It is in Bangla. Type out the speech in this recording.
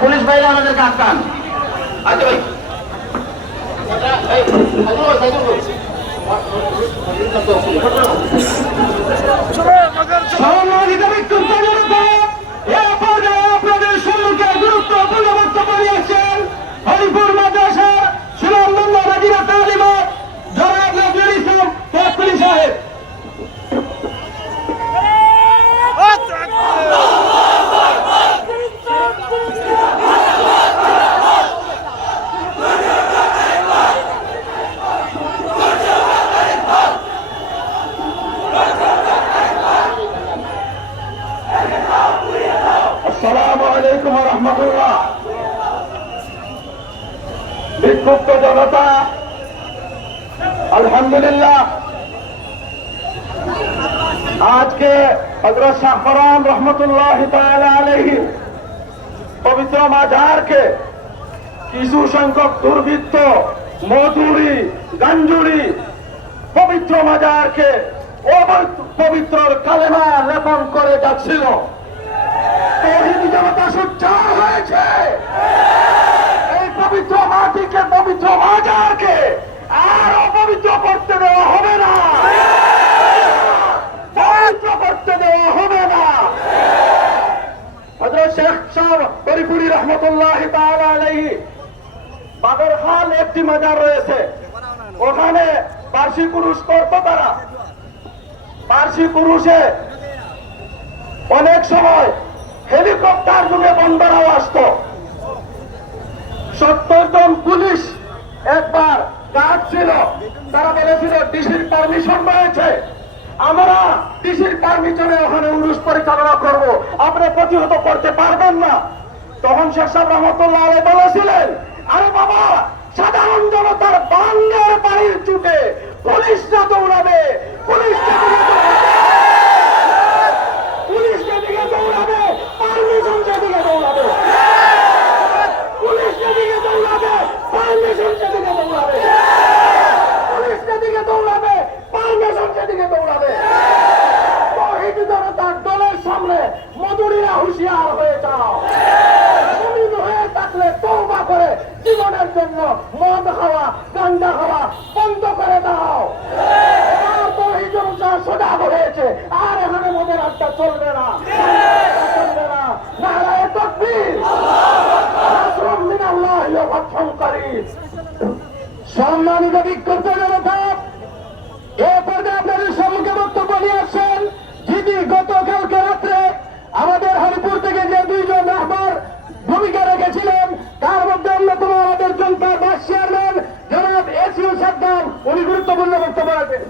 পুলিশ ভাইরা আমাদেরকে আটকান। আচ্ছা আপনাদের সম্মুখে গুরুত্বপূর্ণ বক্তব্য নিয়েছেন হরিপুর মাদ্রাসার সুনামধন্য রাজিয়া তালিমা জনাব নজরুল ইসলাম পুলিশ সাহেব। আসসালামু আলাইকুম ওয়া রাহমাতুল্লাহ। বিক্ষুব্ধ জনতা, আলহামদুলিল্লাহ আজকে হযরত শাহ ফরহান রহমতুল্লাহ তাআলা আলাইহি পবিত্র মাজারকে কিছু সংখ্যক দুর্বৃত্ত মজুরি গাঞ্জুরি পবিত্র মাজারকে পবিত্র কালেমা লেপন করে যাচ্ছিল। তৌহিদি জনতা সোচ্চার হয়েছে। এই পবিত্র মাটিকে পবিত্র মাজারকে আর অপবিত্র করতে দেওয়া হবে না, পবিত্র করতে দেওয়া হবে না। হযরত শেখ সাহেব হরিপুরি রহমতুল্লাহ তাআলা আলাইহি বাগেরখাল একটি মাজার রয়েছে, ওখানে পার্সি পুরুষ করতো তারা। পার্সি পুরুষে অনেক সময় হেলিকপ্টার যুগে বন্দরাও আসতো। 70 জন পুলিশ একবার গার্ড ছিল, তারা বলেছিল ডিসির পারমিশন রয়েছে, আমরা ডিসির পারমিশনে ওখানে উরুস পরিচালনা করব, আপনি প্রতিহত করতে পারবেন না। তখন শেখ সাহেব রহমতুল্লাহ আলাইহি বলেছিলেন, আরে বাবা, সাধারণ জনতার বাঙ্গার বাড়ির চুটে পুলিশরা দৌড়াবে, পুলিশকে দিকে দৌড়াবে, পারমিশন দিকে দৌড়াবে, পুলিশকে দিকে দৌড়াবে, পারমিশন দিকে দৌড়াবে, পুলিশকে দিকে দৌড়াবে, পারমিশন দিকে দৌড়াবে। তৌহিদি জনতার দলের সামনে মজুরিরা হুঁশিয়ার হয়ে যাও। মুমিন হয়ে থাকলে তওবা করে জীবনের জন্য মদ খাওয়া গাঁজা খাওয়া বন্ধ করে দাও। এবার তৌহিদি জনতা সজাগ হয়েছে, আর এখানে মদের আড্ডা চলবে না, চলবে না। নারায়ে তাকবীর, নাসরুম মিনাল্লাহি ওয়া ফাতহুন করিম। সম্মানিত বিক্ষুব্ধ জনতা, এ পর্যায়ে আপনাদের সম্মুখে বক্তব্য নিয়ে আসছেন যিনি গতকালকে রাত্রে আমাদের হরিপুর থেকে যে 2 জন রাহবার ভূমিকা রেখেছিলেন, তার মধ্যে অন্যতম আমাদের জনতার ভাইস চেয়ারম্যান জনাব এসইউ সাদ্দাম, উনি গুরুত্বপূর্ণ বক্তব্য রাখবেন।